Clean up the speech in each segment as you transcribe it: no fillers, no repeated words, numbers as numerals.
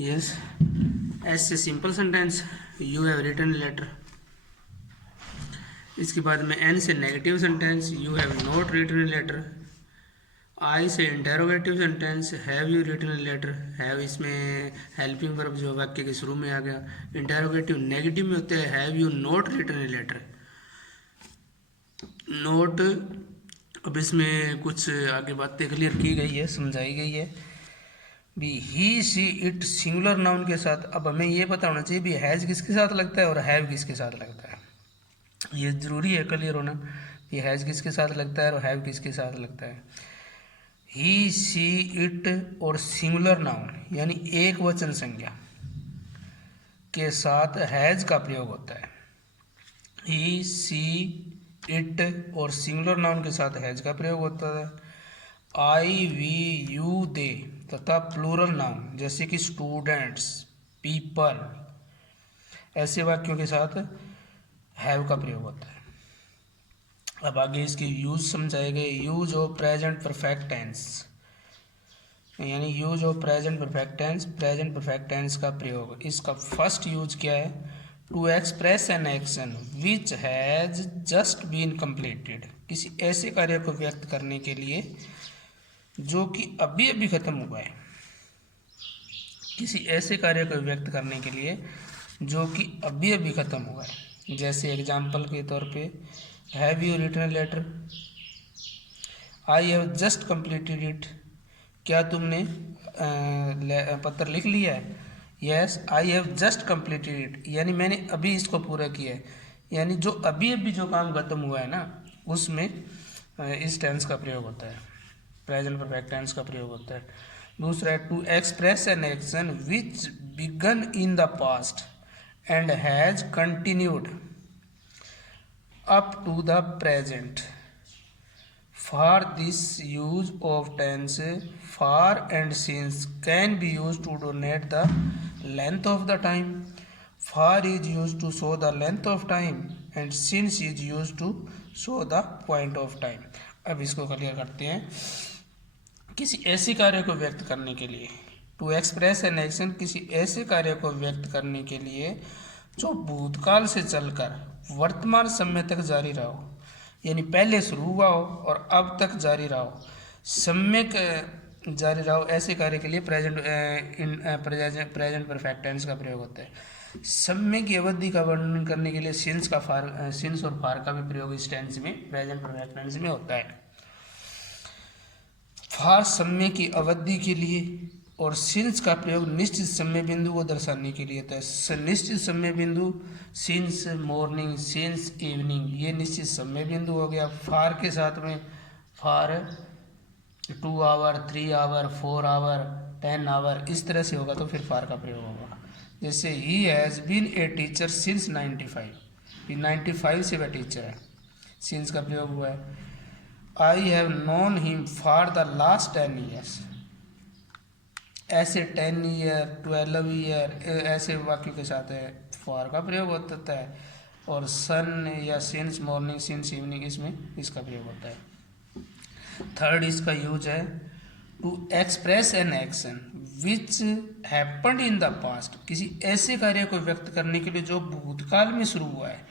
Yes. S से simple sentence, you have written letter. इसके बाद में एन से negative sentence, you have not written letter. I से interrogative sentence, have you written letter. Have इसमें helping verb जो वाक्य के शुरू में आ गया। इंटेरोगेटिव नेगेटिव में होते हैं have you not written letter. Note, अब इसमें कुछ आगे बातें क्लियर की गई है, समझाई गई है भी। ही सी इट सिंगुलर नाउन के साथ, अब हमें ये पता होना चाहिए भी हैज़ किसके साथ लगता है और हैव किसके साथ लगता है। ये ज़रूरी है क्लियर होना, ये हैज़ किसके साथ लगता है और हैव किसके साथ लगता है। ही सी इट और सिंगुलर नाउन यानी एक वचन संज्ञा के साथ हैज़ का प्रयोग होता है। ही सी इट और सिंगुलर नाउन के साथ हैज़ का प्रयोग होता है। आई वी यू दे तथा प्लूरल नाउन जैसे कि स्टूडेंट्स, पीपल, ऐसे वाक्यों के साथ हैव का प्रयोग होता है। अब आगे इसके यूज समझाए गए। Use of present perfect tense यानी use of present perfect tense का प्रयोग। इसका फर्स्ट यूज क्या है? To express an action which has just been completed, किसी ऐसे कार्य को व्यक्त करने के लिए जो कि अभी अभी खत्म हुआ है। किसी ऐसे कार्य को व्यक्त करने के लिए जो कि अभी अभी खत्म हुआ है। जैसे एग्जाम्पल के तौर पे, have you written letter, I have just completed it, क्या तुमने पत्र लिख लिया है? Yes I have just completed it, यानी मैंने अभी इसको पूरा किया है। यानी जो अभी अभी जो काम खत्म हुआ है ना, उसमें इस टेंस का प्रयोग होता है, प्रेजेंट परफेक्ट टेंस का प्रयोग होता है। दूसरा है to express an action which began in the past and has continued up to the present. For this use of tense, for and since can be used to denote the length of the time. For is used to show the length of time and since is used to show the point of time. अब इसको clear करते हैं। किसी ऐसे कार्य को व्यक्त करने के लिए, टू एक्सप्रेस एन एक्शन, किसी ऐसे कार्य को व्यक्त करने के लिए जो भूतकाल से चलकर वर्तमान समय तक जारी रहा हो, यानी पहले शुरू हुआ हो और अब तक जारी रहा हो, सम्यक जारी रहा हो, ऐसे कार्य के लिए प्रेजेंट परफेक्ट टेंस का प्रयोग होता है। सम्यक की अवधि का वर्णन करने के लिए सिंस और फार का भी प्रयोग इस टेंस में, प्रेजेंट परफेक्ट टेंस में होता है। फार समय की अवधि के लिए और सिंस का प्रयोग निश्चित समय बिंदु को दर्शाने के लिए होता है। निश्चित समय बिंदु सिंस मॉर्निंग, सिंस इवनिंग, ये निश्चित समय बिंदु हो गया। फार के साथ में फार 2 आवर, 3 आवर, 4 आवर, 10 आवर, इस तरह से होगा तो फिर फार का प्रयोग होगा। जैसे ही has been a teacher since 95, 95 से वह टीचर है, सिंस का प्रयोग हुआ है। I have known him for the last 10 years, ऐसे 10 ईयर, 12 ईयर, ऐसे वाक्यों के साथ है फॉर का प्रयोग होता है। और सन या सिंस मॉर्निंग, सिंस इवनिंग, इसमें इसका प्रयोग होता है। थर्ड इसका यूज है to express an action which happened in the past, किसी ऐसे कार्य को व्यक्त करने के लिए जो भूतकाल में शुरू हुआ है।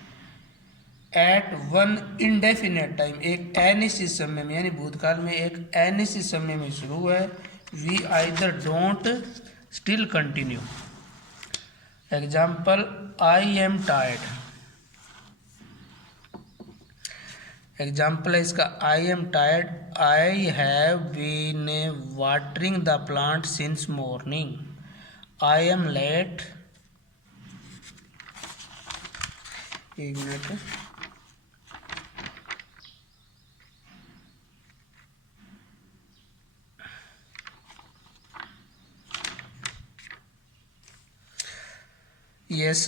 एट वन इनडेफिनेट टाइम, एक अनिश्चित समय में, यानी भूतकाल में एक अनिश्चित समय में शुरू हुआ है। We either don't still continue. Example, I am tired, example है इसका I am tired, I have been watering the plant since morning, I am late, एक minute, yes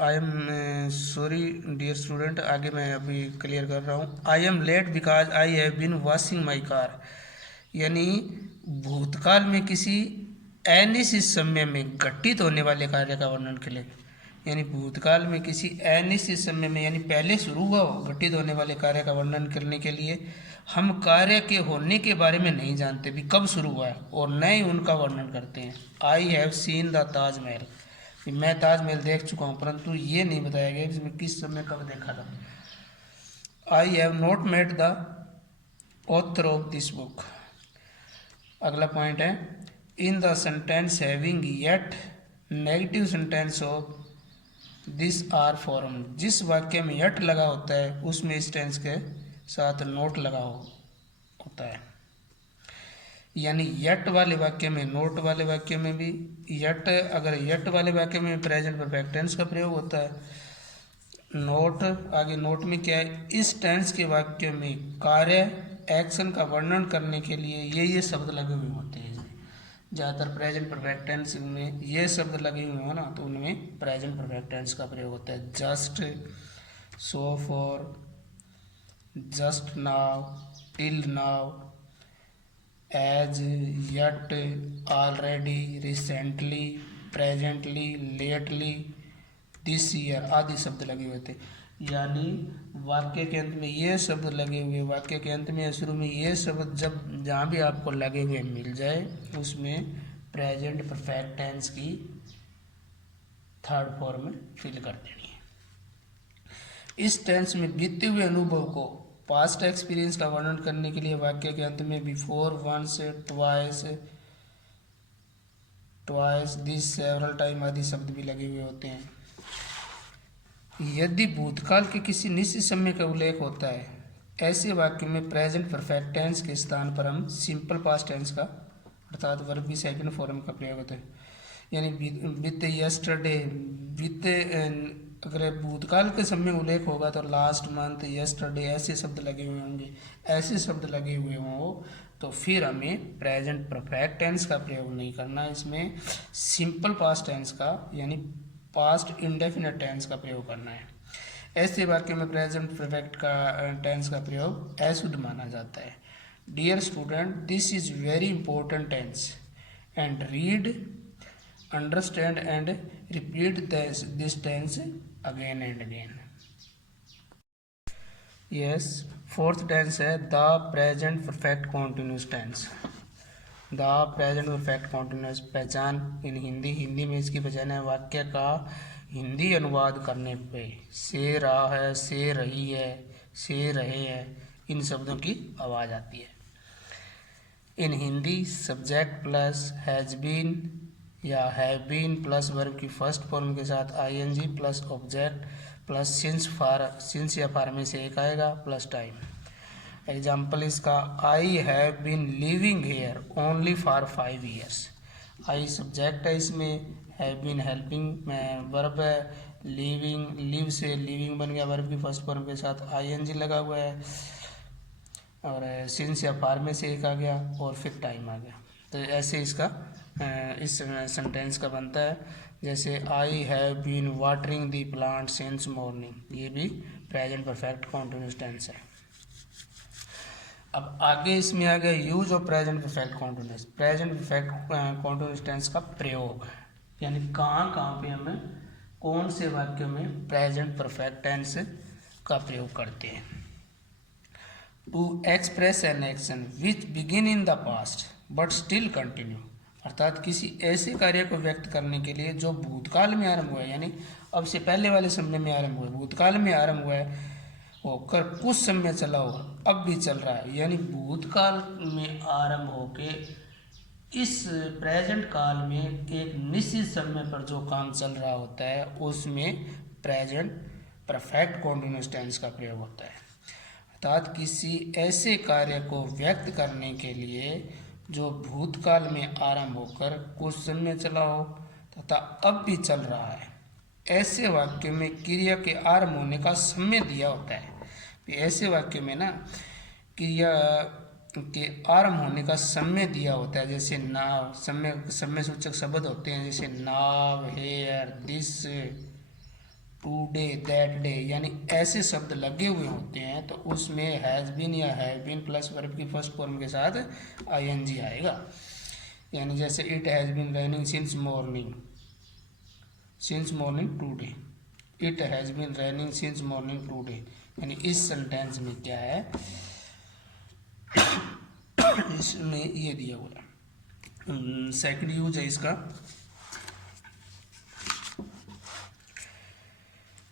I am sorry dear student, आगे मैं अभी clear कर रहा हूँ। I am late because I have been washing my car, यानी भूतकाल में किसी अनिश्चित समय में घटित होने वाले कार्य का वर्णन के लिए, यानी भूतकाल में किसी अनिश्चित समय में, यानी पहले शुरू हुआ हो घटित होने वाले कार्य का वर्णन करने के लिए हम कार्य के होने के बारे में नहीं जानते भी कब शुरू हुआ है और न ही उनका वर्णन करते हैं। I have seen the Taj Mahal, कि मैं ताजमहल देख चुका हूँ, परंतु ये नहीं बताया गया कि इसमें किस समय कब देखा था। I have not met the author of this book. अगला पॉइंट है in the sentence having yet, negative sentence of this are form. जिस वाक्य में यट लगा होता है उसमें इस टेंस के साथ नोट लगा होता है। यानी यट वाले वाक्य में, नोट वाले वाक्य में भी यट, अगर यट वाले वाक्य में प्रेजेंट परफेक्ट टेंस का प्रयोग होता है। नोट, आगे नोट में क्या है, इस टेंस के वाक्य में कार्य एक्शन का वर्णन करने के लिए ये शब्द लगे हुए होते हैं। ज़्यादातर प्रेजेंट परफेक्ट टेंस में ये शब्द लगे हुए हो ना, तो उनमें प्रेजेंट परफेक्ट टेंस का प्रयोग होता है। Just, so far, just now, till now, as, yet, already, recently, presently, lately, this year आदि शब्द लगे हुए थे। यानी वाक्य के अंत में ये शब्द लगे हुए, वाक्य के अंत में या शुरू में ये शब्द जब जहाँ भी आपको लगे हुए मिल जाए उसमें प्रेजेंट परफेक्ट टेंस की थर्ड फॉर्म में फिल कर देनी है। इस टेंस में बीते हुए अनुभव को, पास्ट एक्सपीरियंस का वर्णन करने के लिए वाक्य के अंत में before, once, twice, this, several time आदि शब्द भी लगे हुए होते हैं। यदि भूतकाल के किसी निश्चित समय का उल्लेख होता है, ऐसे वाक्य में प्रेजेंट परफेक्ट टेंस के स्थान पर हम सिंपल पास्ट टेंस का अर्थात वर्ब की सेकंड फॉर्म का प्रयोग होता है। यानी बीते, यस्टरडे, बीते, अगर भूतकाल के समय उल्लेख होगा तो लास्ट मंथ, यस्टरडे ऐसे शब्द लगे हुए होंगे। ऐसे शब्द लगे हुए हों तो फिर हमें प्रेजेंट परफेक्ट टेंस का प्रयोग नहीं करना, इसमें सिंपल पास्ट टेंस का यानी पास्ट इंडेफिनिट टेंस का प्रयोग करना है। ऐसे वाक्य में प्रेजेंट परफेक्ट का टेंस का प्रयोग अशुद्ध माना जाता है। Dear student, this is very important tense and read, understand and repeat this tense again and again. Yes, fourth tense है the present perfect continuous tense. The present perfect continuous पहचान in Hindi में इसकी पहचान है वाक्य का हिंदी अनुवाद करने पे से रहा है, से रही है, से रहे हैं, इन शब्दों की आवाज़ आती है। In Hindi subject plus has been या हैव बीन प्लस वर्ब की फर्स्ट फॉर्म के साथ ING plus object plus since या फार में से एक आएगा प्लस टाइम। एग्जाम्पल इसका, I have been living here only for 5 years। I subject है इसमें, हैव बीन हेल्पिंग में वर्ब है, लिविंग, लिव से लिविंग बन गया वर्ब की फर्स्ट फॉर्म के साथ आईएनजी लगा हुआ है, और सिंस या फार में से एक आ गया और फिर टाइम आ गया। तो ऐसे इसका इस सेंटेंस का बनता है। जैसे I have been watering the plant since morning, ये भी प्रेजेंट परफेक्ट कॉन्टिन्यूस टेंस है। अब आगे इसमें आ गया use of present perfect continuous. Present perfect continuous tense का प्रयोग, यानी कहाँ पे हमें कौन से वाक्य में प्रेजेंट परफेक्ट टेंस का प्रयोग करते हैं। To express an action which begin in the past but still continue, अर्थात किसी ऐसे कार्य को व्यक्त करने के लिए जो भूतकाल में आरंभ हुआ है, यानी अब से पहले वाले समय में आरंभ हुआ है, भूतकाल में आरंभ हुआ है, होकर कुछ समय चला हुआ, अब भी चल रहा है। यानी भूतकाल में आरंभ होके इस प्रेजेंट काल में एक निश्चित समय पर जो काम चल रहा होता है उसमें प्रेजेंट परफेक्ट कॉन्टिन्यूस टेंस का प्रयोग होता है। अर्थात किसी ऐसे कार्य को व्यक्त करने के लिए जो भूतकाल में आरंभ होकर कुछ समय चला हो तथा अब भी चल रहा है, ऐसे वाक्य में क्रिया के आरंभ होने का समय दिया होता है। ऐसे वाक्य में ना क्रिया के आरंभ होने का समय दिया होता है। जैसे नाव, समय सूचक शब्द होते हैं, जैसे now, here, this, today, that day, यानी ऐसे शब्द लगे हुए होते हैं तो उसमें हैज़ बीन या हैव बीन प्लस वर्ब की फर्स्ट फॉर्म के साथ आईएनजी आएगा। यानी जैसे it has been raining since morning today, it has been raining since morning today. यानी इस सेंटेंस में क्या है, इसमें ये दिया हुआ है। सेकंड यूज है इसका,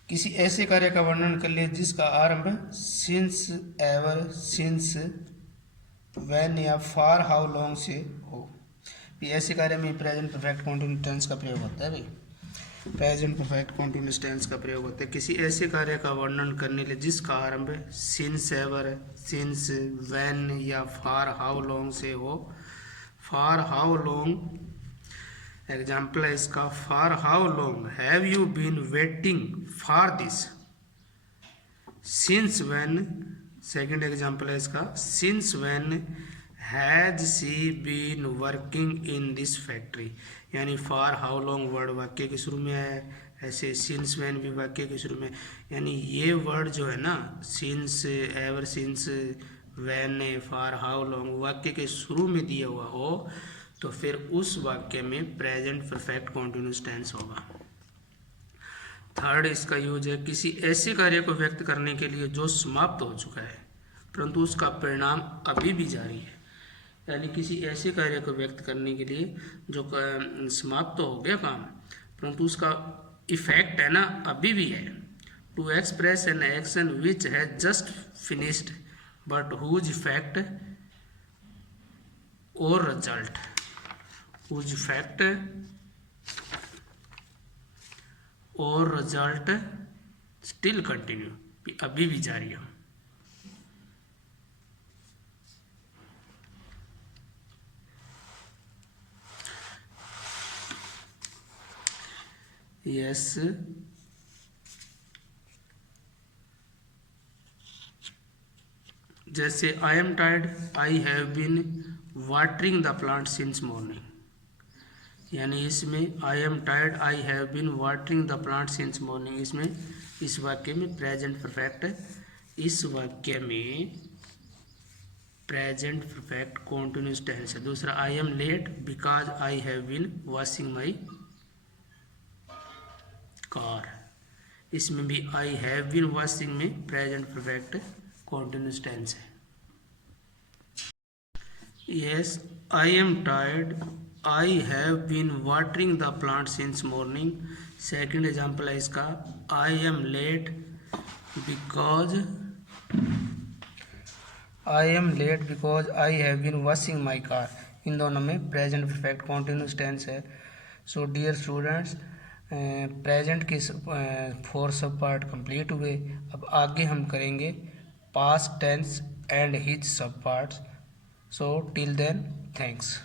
किसी ऐसे कार्य का वर्णन कर ले जिसका आरंभ सिंस, एवर, सिंस, व्हेन या फॉर हाउ लॉन्ग से हो। ये ऐसे कार्य में प्रेजेंट परफेक्ट कॉन्टिन्यूस टेंस का प्रयोग होता है भाई, प्रेजेंट परफेक्ट कॉन्टिन्यूस टेंस का प्रयोग होता है किसी ऐसे कार्य का वर्णन करने के लिए जिसका आरंभ सिंस, एवर, सिंस, व्हेन या फॉर हाउ लॉन्ग से हो। फॉर हाउ लॉन्ग एग्जाम्पल है इसका, for how long have you been waiting for this. Since when, second example है इसका, since when has she been working in this factory. यानी for how long word वाक्य के शुरू में है, ऐसे सिंस व्हेन भी वाक्य के शुरू में। यानी ये वर्ड जो है ना, since, ever since, when, for how long वाक्य के शुरू में दिया हुआ हो तो फिर उस वाक्य में प्रेजेंट परफेक्ट कॉन्टिन्यूस टेंस होगा। थर्ड इसका यूज है किसी ऐसे कार्य को व्यक्त करने के लिए जो समाप्त हो चुका है परंतु उसका परिणाम अभी भी जारी है। यानी किसी ऐसे कार्य को व्यक्त करने के लिए जो समाप्त तो हो गया काम परंतु उसका इफेक्ट है ना अभी भी है। To express an action which has just finished but whose effect और रिजल्ट, हुज इफेक्ट और रिजल्ट स्टिल कंटिन्यू, अभी भी जारी है। यस, जैसे I am tired, I have been watering the plant since morning. यानी इसमें I am tired, I have been watering the plant since morning, इसमें इस वाक्य में प्रेजेंट परफेक्ट, इस वाक्य में प्रेजेंट परफेक्ट कॉन्टिन्यूस टेंस है। दूसरा I am late because I have been washing my car, इसमें भी आई हैव बीन वॉशिंग में प्रेजेंट परफेक्ट कॉन्टिन्यूस टेंस है। Yes, I am tired, I have been watering the plant since morning. Second example है इसका, I am late because I have been washing my car. इन दोनों में present perfect continuous tense है। So dear students, present के 4 सब part complete हुए। अब आगे हम करेंगे past tense and his sub parts. So till then thanks.